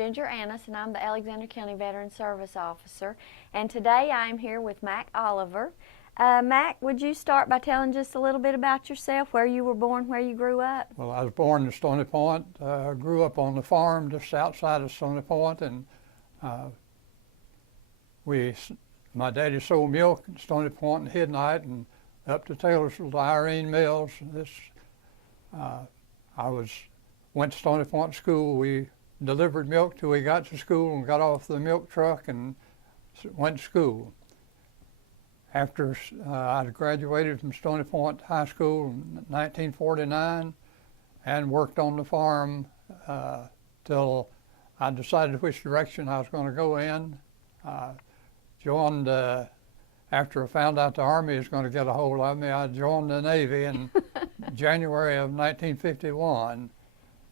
Ginger Annis, and I'm the Alexander County Veteran Service Officer. And today I'm here with Mack Oliver. Mack, would you start by telling just a little bit about yourself, where you were born, where you grew up? Well, I was born in Stony Point, grew up on the farm just outside of Stony Point, and my daddy sold milk in Stony Point and Midnight and up to Taylorsville to Irene Mills. Went to Stony Point School. We delivered milk till we got to school and got off the milk truck and went to school. After I graduated from Stony Point High School in 1949 and worked on the farm till I decided which direction I was going to go in. Joined, after I found out the Army was going to get a hold of me, I joined the Navy in January of 1951.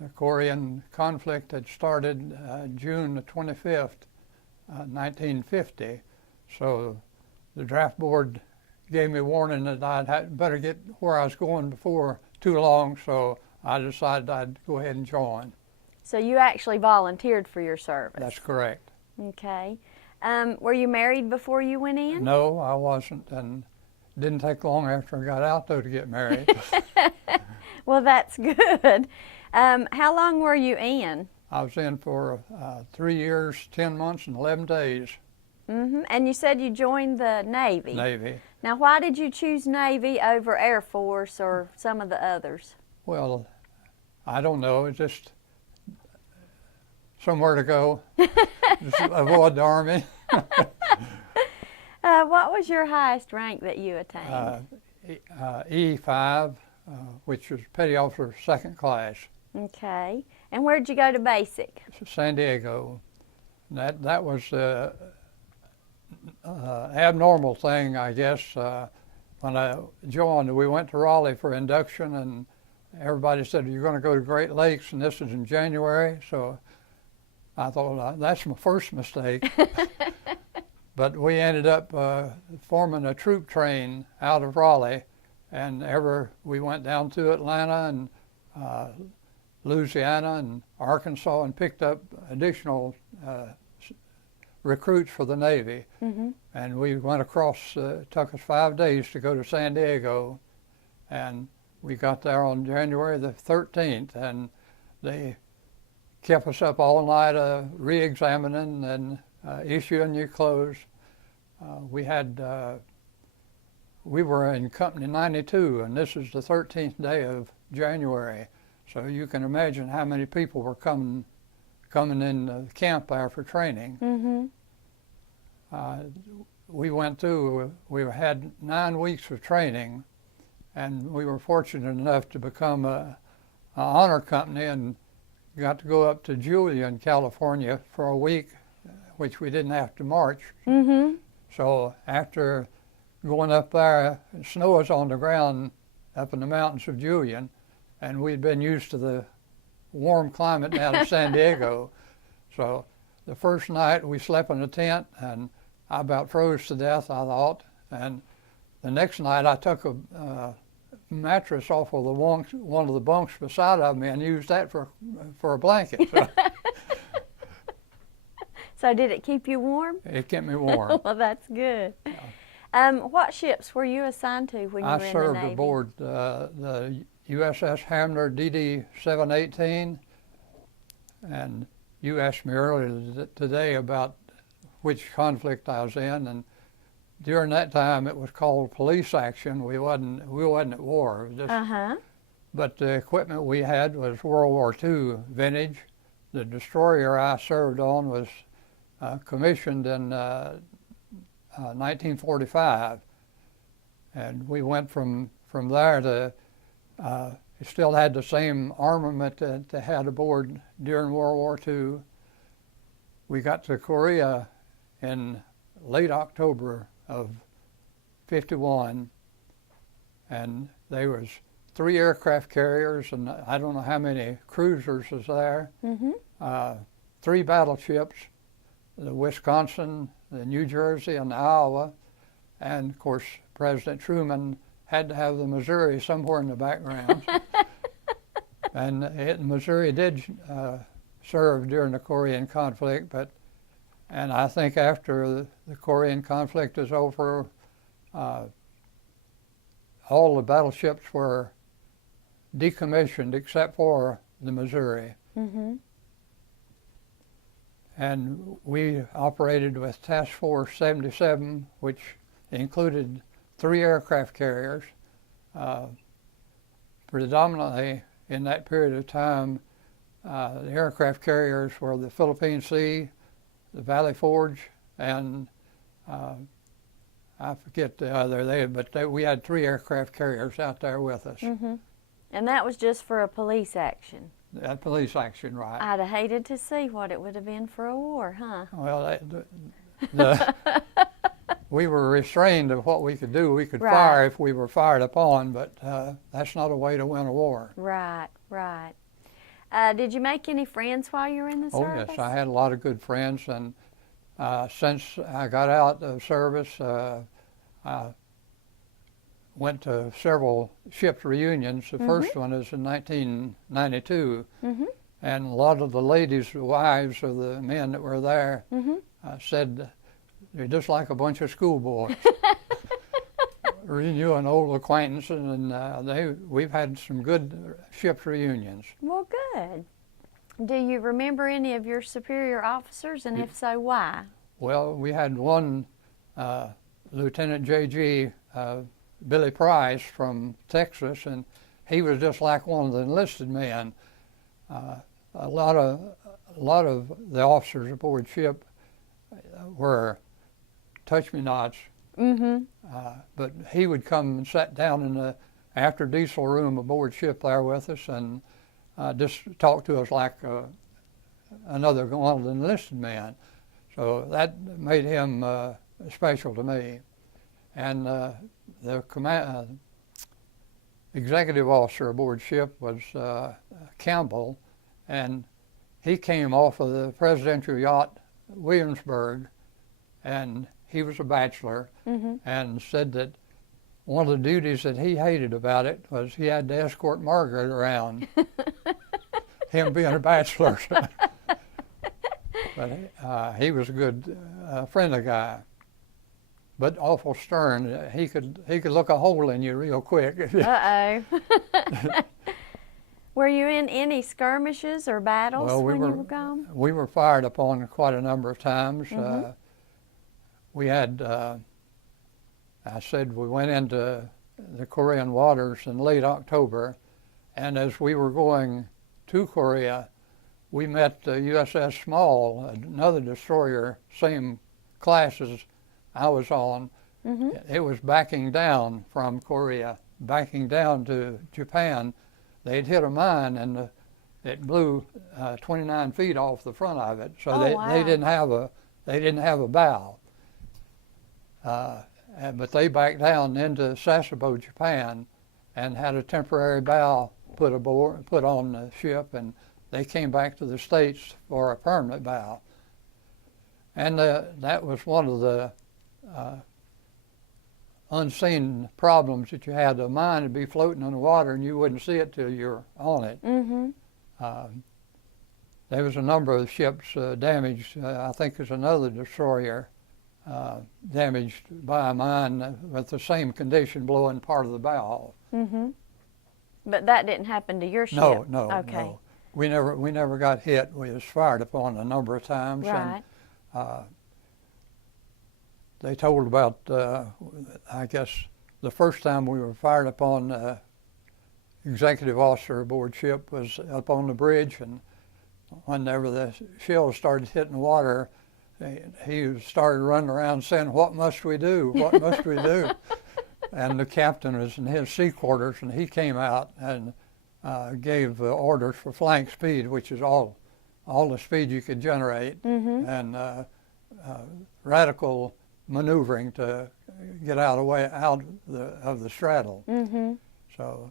The Korean conflict had started June the 25th, 1950. So the draft board gave me warning that I'd better get where I was going before too long, so I decided I'd go ahead and join. So you actually volunteered for your service? That's correct. Okay. Were you married before you went in? No, I wasn't, and it didn't take long after I got out, though, to get married. Well, that's good. How long were you in? I was in for 3 years, 10 months, and 11 days. Mm-hmm. And you said you joined the Navy. Navy. Now, why did you choose Navy over Air Force or some of the others? Well, I don't know. It's just somewhere to go. Just avoid the Army. What was your highest rank that you attained? E5, which was Petty Officer Second Class. Okay. And where'd you go to basic? San Diego. That was abnormal thing, I guess. When I joined, we went to Raleigh for induction, and everybody said, you're going to go to Great Lakes, and this is in January. So I thought, well, that's my first mistake. But we ended up forming a troop train out of Raleigh, and we went down to Atlanta and Louisiana and Arkansas and picked up additional recruits for the Navy. Mm-hmm. And we went across, it took us 5 days to go to San Diego, and we got there on January the 13th, and they kept us up all night re-examining and issuing new clothes. We were in Company 92, and this is the 13th day of January. So you can imagine how many people were coming in the camp there for training. Mm-hmm. We had 9 weeks of training, and we were fortunate enough to become an honor company and got to go up to Julian, California for a week, which we didn't have to march. Mm-hmm. So after going up there, snow was on the ground up in the mountains of Julian, and we'd been used to the warm climate down in San Diego. So the first night we slept in a tent, and I about froze to death, I thought. And the next night I took a mattress off of one of the bunks beside of me and used that for a blanket. So, so did it keep you warm? It kept me warm. Well, that's good. Yeah. What ships were you assigned to when you were in the Navy? I served aboard the USS Hamner DD-718, and you asked me earlier today about which conflict I was in, and during that time it was called police action. We wasn't at war. It was just, but the equipment we had was World War II vintage. The destroyer I served on was commissioned in 1945, and we went from there to it still had the same armament that they had aboard during World War II. We got to Korea in late October of '51, and there was 3 aircraft carriers, and I don't know how many cruisers was there. Mm-hmm. 3 battleships, the Wisconsin, the New Jersey, and the Iowa, and of course President Truman had to have the Missouri somewhere in the background. And Missouri did served during the Korean conflict, and I think after the Korean conflict is over, all the battleships were decommissioned except for the Missouri. Mm-hmm. And we operated with Task Force 77, which included 3 aircraft carriers. Predominantly in that period of time, the aircraft carriers were the Philippine Sea, the Valley Forge, and I forget the other, but we had 3 aircraft carriers out there with us. Mm-hmm. And that was just for a police action. That police action, right. I'd have hated to see what it would have been for a war, huh? Well, we were restrained of what we could do. We could Right. fire if we were fired upon, but that's not a way to win a war. Right, right. Did you make any friends while you were in the Oh, service? yes, I had a lot of good friends, and since I got out of service, I went to several ship's reunions. The first one is in 1992, Mm-hmm. and a lot of the ladies, wives of the men that were there, said, "You're just like a bunch of schoolboys." Renewing old acquaintances, and we've had some good ship's reunions. Well, good. Do you remember any of your superior officers, and if so, why? Well, we had one Lieutenant J.G. Billy Price from Texas, and he was just like one of the enlisted men. A lot of the officers aboard ship were touch-me-nots, but he would come and sat down in the after diesel room aboard ship there with us, and just talk to us like another one of the enlisted men. So that made him special to me. And the executive officer aboard ship was Campbell, and he came off of the presidential yacht Williamsburg, and he was a bachelor, and said that one of the duties that he hated about it was he had to escort Margaret around, him being a bachelor. But he was a good friendly guy, but awful stern. He could look a hole in you real quick. Uh-oh. Were you in any skirmishes or battles Well, when you were gone? We were fired upon quite a number of times. We had, I said we went into the Korean waters in late October, and as we were going to Korea, we met the USS Small, another destroyer, same class as I was on. It was backing down from Korea, backing down to Japan. They'd hit a mine, and it blew 29 feet off the front of it. So they didn't have a bow. But they backed down into Sasebo, Japan, and had a temporary bow put on the ship, and they came back to the States for a permanent bow. And that was one of the unseen problems that you had. The mine would be floating in the water, and you wouldn't see it till you're on it. There was a number of ships damaged. I think there's another destroyer damaged by a mine with the same condition, blowing part of the bow off. But that didn't happen to your ship? No. Okay. No. We never got hit. We was fired upon a number of times. Right. And, they told about, I guess, the first time we were fired upon, executive officer aboard ship was up on the bridge, and whenever the shells started hitting the water, he started running around saying, "What must we do? What must we do?" And the captain was in his sea quarters, and he came out and gave orders for flank speed, which is all the speed you could generate, and radical maneuvering to get out of the straddle. So,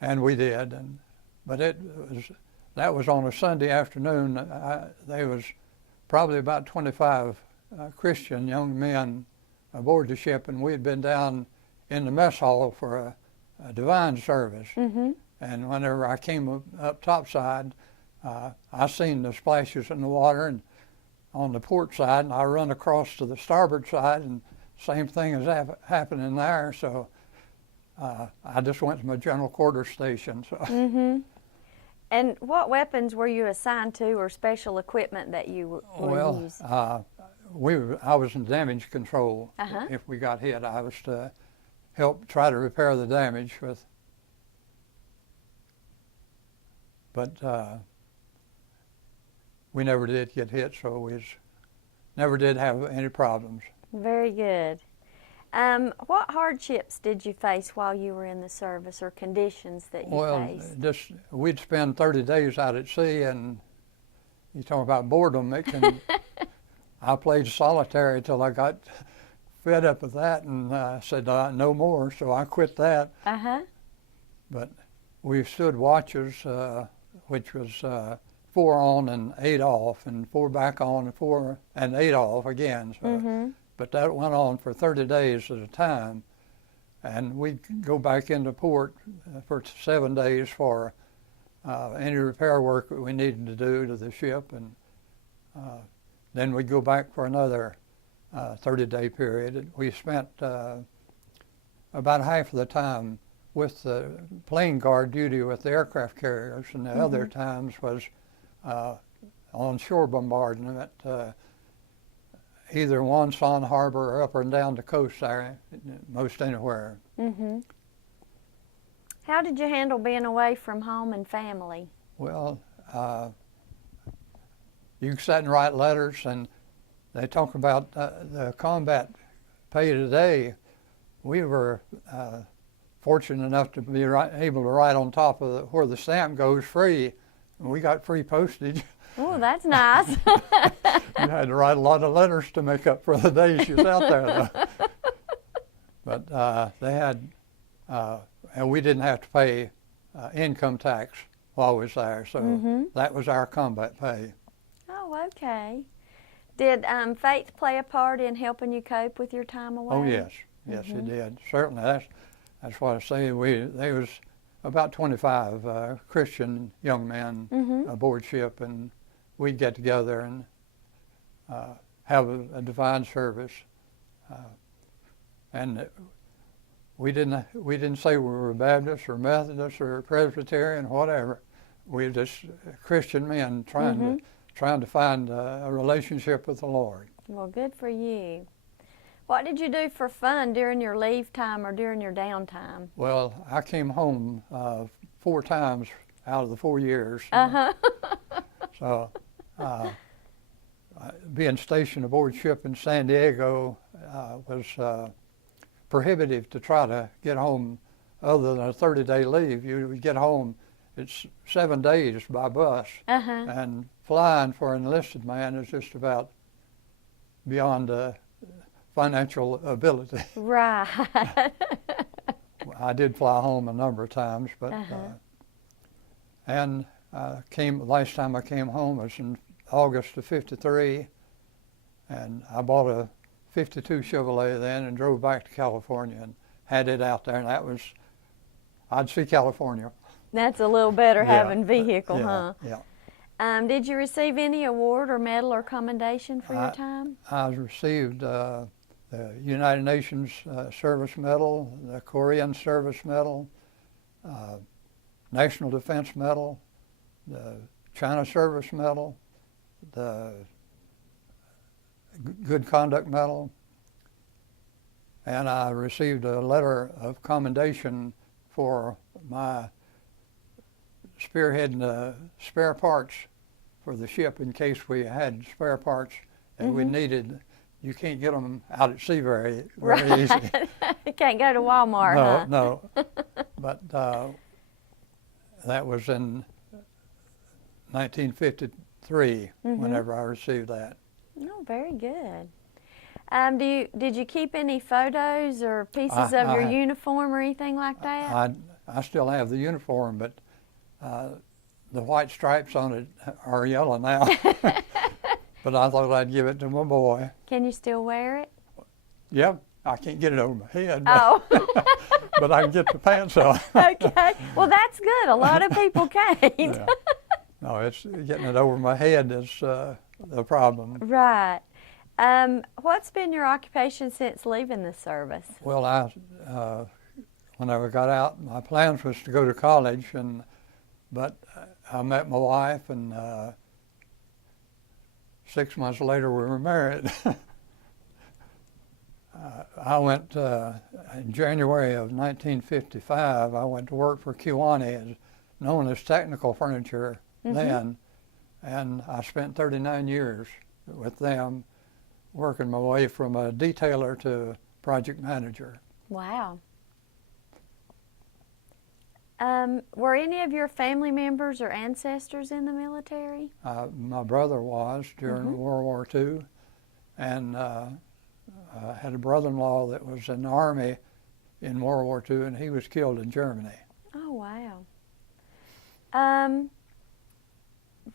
and we did, but that was on a Sunday afternoon. There was probably about 25 Christian young men aboard the ship, and we had been down in the mess hall for a divine service. And whenever I came up topside, I seen the splashes in the water and on the port side, and I run across to the starboard side, and same thing is happening there. So I just went to my general quarters station. So. Mm-hmm. And what weapons were you assigned to, or special equipment that you were using? I was in damage control. If we got hit, I was to help try to repair the damage with. But we never did get hit, so we never did have any problems. Very good. What hardships did you face while you were in the service, or conditions that you faced? Well, we'd spend 30 days out at sea, and you talk about boredom. I played solitary till I got fed up with that and said no more, so I quit that. But we stood watches, which was 4 on and 8 off, and 4 back on and 4 and 8 off again. So, but that went on for 30 days at a time, and we'd go back into port for 7 days for any repair work that we needed to do to the ship, and then we'd go back for another 30-day period. We spent about half of the time with the plane guard duty with the aircraft carriers, and the other times was on shore bombardment, either once on harbor or up and down the coast there, most anywhere. How did you handle being away from home and family? Well, you sit and write letters, and they talk about the combat pay today. We were fortunate enough to be able to write on top of where the stamp goes free, and we got free postage. Oh, that's nice. You had to write a lot of letters to make up for the days you was out there, though. But they had, and we didn't have to pay income tax while we was there, so that was our combat pay. Oh, okay. Did faith play a part in helping you cope with your time away? Oh, yes. Yes, it did. Certainly, that's what I say. There was about 25 Christian young men aboard ship, and we'd get together and have a divine service. And we didn't say we were Baptist or Methodist or Presbyterian, whatever. We were just Christian men trying to find a relationship with the Lord. Well, good for you. What did you do for fun during your leave time or during your downtime? Well, I came home 4 times out of the 4 years. So being stationed aboard ship in San Diego was prohibitive to try to get home other than a 30-day leave. You would get home, it's 7 days by bus, and flying for an enlisted man is just about beyond financial ability. Right. I did fly home a number of times, but and last time I came home was in August of '53, and I bought a '52 Chevrolet then and drove back to California and had it out there, and I'd see California. That's a little better having vehicle, huh? Yeah. Did you receive any award or medal or commendation for your time? I received the United Nations Service Medal, the Korean Service Medal, National Defense Medal, the China Service Medal, the Good Conduct Medal, and I received a letter of commendation for my spearheading the spare parts for the ship in case we had spare parts that we needed. You can't get them out at sea very easy. You can't go to Walmart, huh? No. But that was in 1953 whenever I received that. Oh, very good. Did you keep any photos or pieces of your uniform or anything like that? I still have the uniform, but the white stripes on it are yellow now. But I thought I'd give it to my boy. Can you still wear it? Yep. I can't get it over my head. Oh. But I can get the pants on. Okay. Well, that's good. A lot of people can't. No, it's getting it over my head is the problem. Right. What's been your occupation since leaving the service? Well, when I got out, my plans was to go to college, but I met my wife, and 6 months later we were married. I went in January of 1955. I went to work for Kiwani, known as Technical Furniture then, and I spent 39 years with them, working my way from a detailer to project manager. Wow. Were any of your family members or ancestors in the military? My brother was during World War II, and I had a brother-in-law that was in the Army in World War II, and he was killed in Germany. Oh, wow.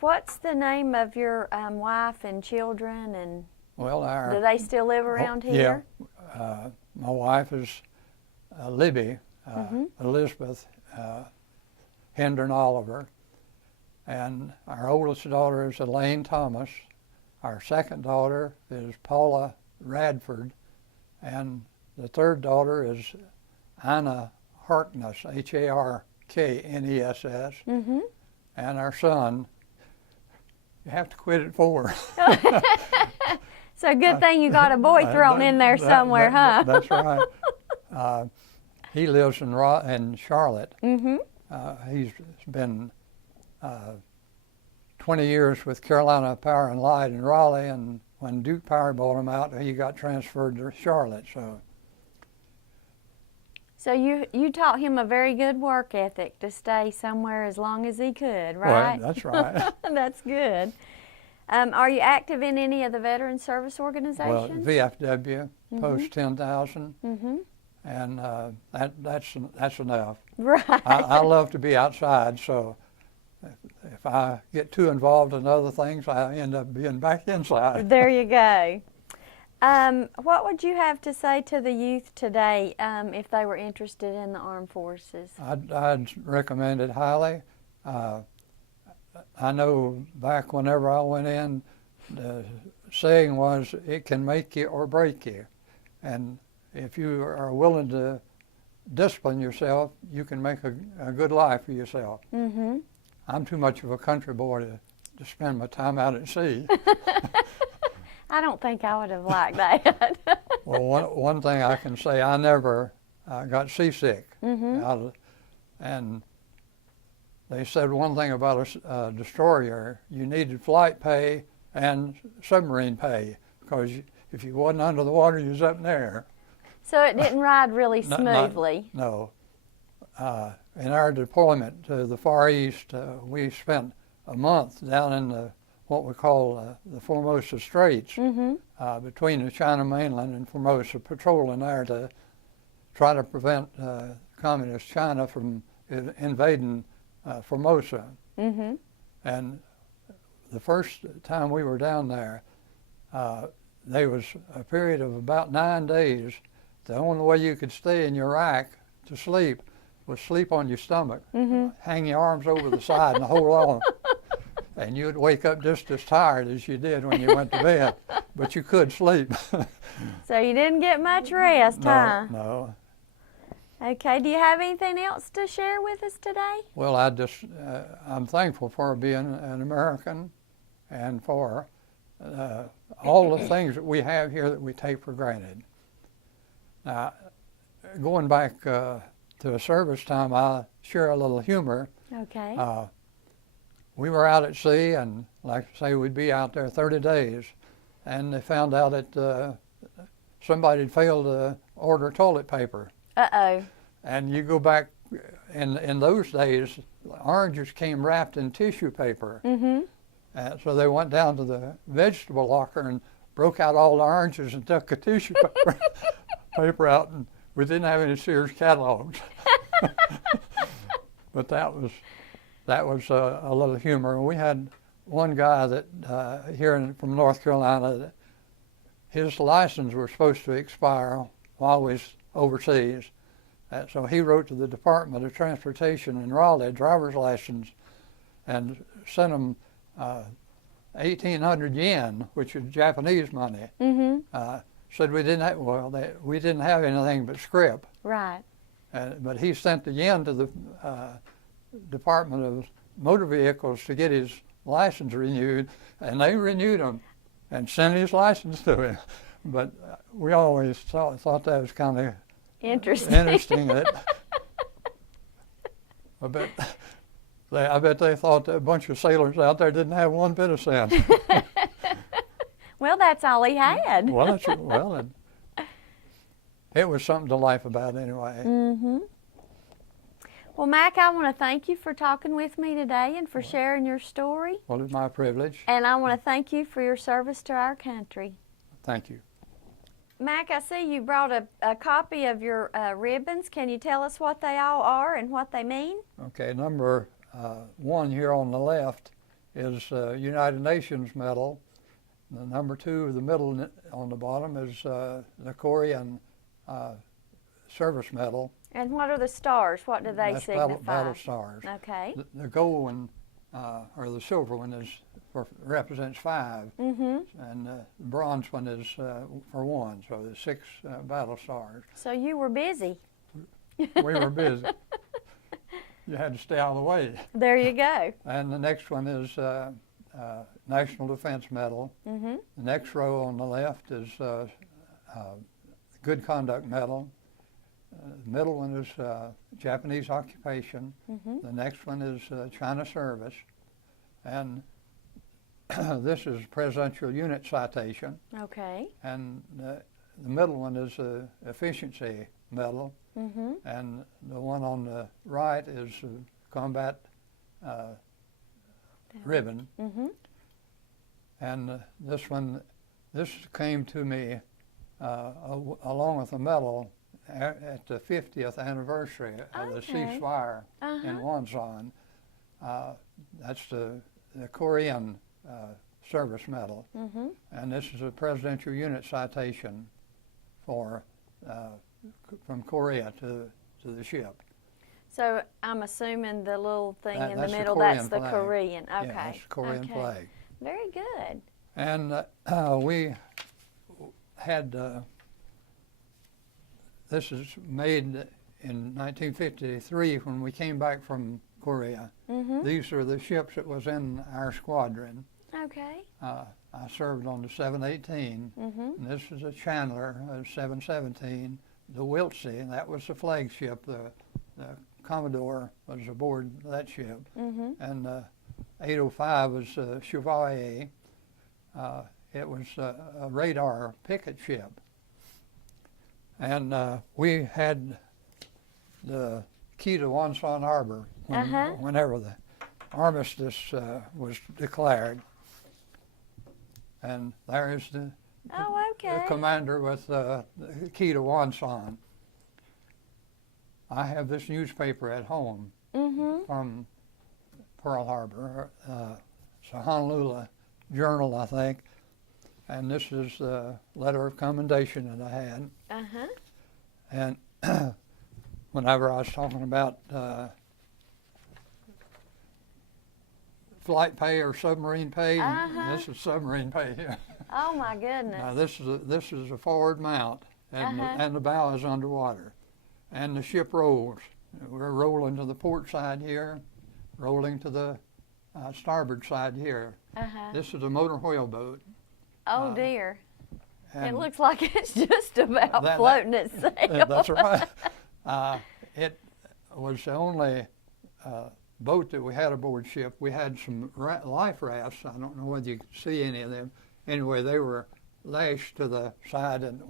What's the name of your wife and children, and Well, do they still live around here? Yeah. My wife is Libby, Elizabeth Hendren Oliver, and our oldest daughter is Elaine Thomas. Our second daughter is Paula Radford, and the third daughter is Anna Harkness, Harkness, and our son, you have to quit at 4. So good thing you got a boy thrown in there somewhere, huh? That's right. He lives in Charlotte. He's been 20 years with Carolina Power and Light in Raleigh, and when Duke Power bought him out, he got transferred to Charlotte. So you taught him a very good work ethic to stay somewhere as long as he could, right? Well, that's right. That's good. Are you active in any of the veteran service organizations? Well, VFW, Post 10,000, and that's enough. Right. I love to be outside, so if I get too involved in other things, I end up being back inside. There you go. What would you have to say to the youth today if they were interested in the armed forces? I'd recommend it highly. I know back whenever I went in, the saying was, it can make you or break you. And if you are willing to discipline yourself, you can make a good life for yourself. I'm too much of a country boy to spend my time out at sea. I don't think I would have liked that. Well, one thing I can say, I never got seasick. And they said one thing about a destroyer, you needed flight pay and submarine pay, because if you wasn't under the water, you was up in the air. So it didn't ride really smoothly? No. In our deployment to the Far East, we spent a month down in what we call the Formosa Straits, between the China mainland and Formosa, patrolling there to try to prevent communist China from invading Formosa. And the first time we were down there, there was a period of about 9 days. The only way you could stay in your rack to sleep was sleep on your stomach, hang your arms over the side and hold on. And you'd wake up just as tired as you did when you went to bed, but you could sleep. So you didn't get much rest, huh? No. Okay, do you have anything else to share with us today? Well, I'm thankful for being an American and for all the things that we have here that we take for granted. Now, going back to a service time, I share a little humor. Okay. We were out at sea, and like I say, we'd be out there 30 days, and they found out that somebody had failed to order toilet paper. Uh-oh. And you go back, in those days, oranges came wrapped in tissue paper. So they went down to the vegetable locker and broke out all the oranges and took the tissue paper out, and we didn't have any Sears catalogs. But that was a little humor. We had one guy that from North Carolina, that his license was supposed to expire while he was overseas. So he wrote to the Department of Transportation in Raleigh, driver's license, and sent them 1,800 yen, which is Japanese money. Said we didn't have, we didn't have anything but scrip. Right. But he sent the yen to the Department of Motor Vehicles to get his license renewed, and they renewed him and sent his license to him. But we always thought that was kind of interesting. That I bet they thought that a bunch of sailors out there didn't have one bit of sense. Well, that's all he had. It was something to laugh about anyway. Well, Mack, I want to thank you for talking with me today and for sharing your story. Well, it's my privilege. And I want to thank you for your service to our country. Thank you. Mack, I see you brought a copy of your ribbons. Can you tell us what they all are and what they mean? Okay, number 1 here on the left is United Nations medal. The number 2, the middle on the bottom, is the Korean service medal. And what are the stars? What do they That's signify? battle stars. Okay. The gold one, or the silver one, represents 5, and the bronze one is for 1. So there's 6 battle stars. So you were busy. We were busy. You had to stay out of the way. There you go. And the next one is National Defense Medal. The next row on the left is Good Conduct Medal. The middle one is Japanese Occupation. The next one is China Service. And this is Presidential Unit Citation. Okay. And the middle one is Efficiency Medal. And the one on the right is Combat Ribbon. And this came to me along with the medal at the 50th anniversary of the ceasefire in Wonsan. That's the Korean Service Medal. And this is a Presidential Unit Citation for from Korea to the ship. So I'm assuming the little thing in the That's middle, Korean that's the flag. Korean. Okay. Yeah, that's the Korean flag. Very good. And we had, this is made in 1953 when we came back from Korea. These are the ships that was in our squadron. Okay. I served on the 718, and this is a Chandler, 717, the Wiltshire, and that was the flagship. The Commodore was aboard that ship, and 805 was Chevalier. It was a radar picket ship, and we had the key to Wonsan Harbor whenever the armistice was declared. And there is the commander with the key to Wonsan. I have this newspaper at home from Pearl Harbor. It's a Honolulu Journal, I think. And this is the letter of commendation that I had. And whenever I was talking about flight pay or submarine pay, this is submarine pay here. Oh my goodness. Now this is a forward mount, and the bow is underwater, and the ship rolls. We're rolling to the port side here, rolling to the starboard side here. This is a motor wheelboat. Oh dear. It looks like it's just about floating itself. That's right. It was the only boat that we had aboard ship. We had some life rafts. I don't know whether you can see any of them. Anyway, they were lashed to the side, and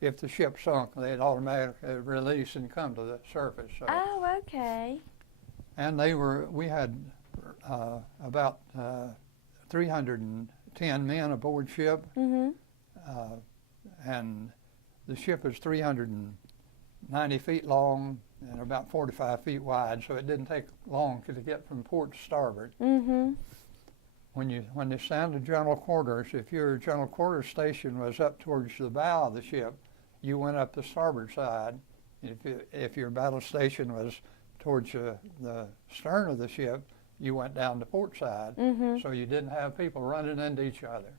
if the ship sunk, they'd automatically release and come to the surface. So. Oh, okay. And we had about 310 men aboard ship, and the ship is 390 feet long and about 45 feet wide, so it didn't take long to get from port to starboard. When they sounded general quarters, if your general quarters station was up towards the bow of the ship, you went up the starboard side. If your battle station was towards the stern of the ship, you went down to port side, so you didn't have people running into each other.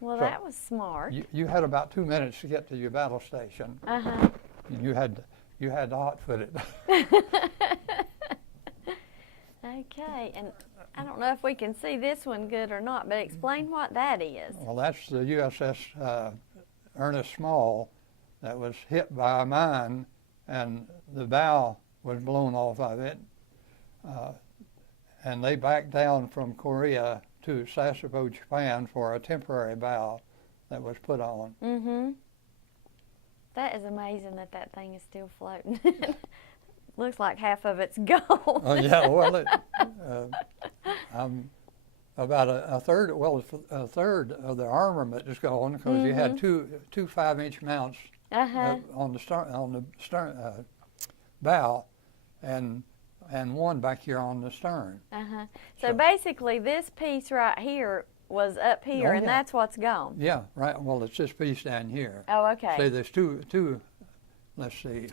Well, So that was smart. You had about 2 minutes to get to your battle station. Uh-huh. And you had to hot-foot it. Okay, and I don't know if we can see this one good or not, but explain what that is. Well, that's the USS Ernest Small that was hit by a mine, and the bow was blown off of it. And they backed down from Korea to Sasebo, Japan for a temporary bow that was put on. Mm-hmm. That is amazing that that thing is still floating. Looks like half of it's gone. Oh yeah, well, about a third. Well, a third of the armament is gone because you had two 5-inch mounts on the stern bow, and one back here on the stern. So basically, this piece right here was up here, and that's what's gone. Yeah, right. Well, it's this piece down here. Oh, okay. See, there's two. Let's see.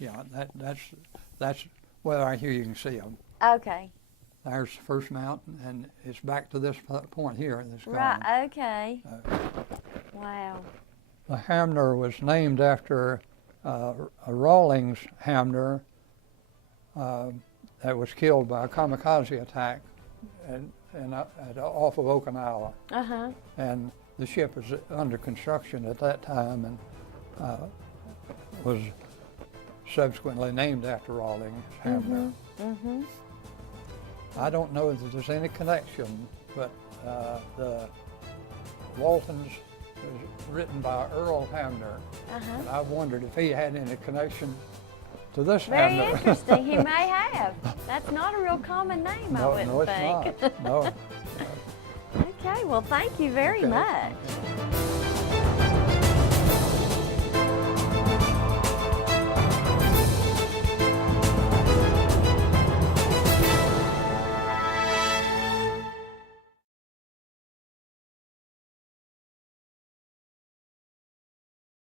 Yeah, that's well, right here you can see them. Okay. There's the first mount, and it's back to this point here, and it's gone. Right. Okay. Wow. The Hamner was named after a Rawlings Hamner that was killed by a kamikaze attack off of Okinawa. And the ship was under construction at that time, and was subsequently named after Rawlings Hamner. I don't know that there's any connection, but the Waltons was written by Earl Hamner, and I wondered if he had any connection to this Very Hamner. interesting. He may have. That's not a real common name, I wouldn't think. No, it's not. No. Okay, well, thank you very much.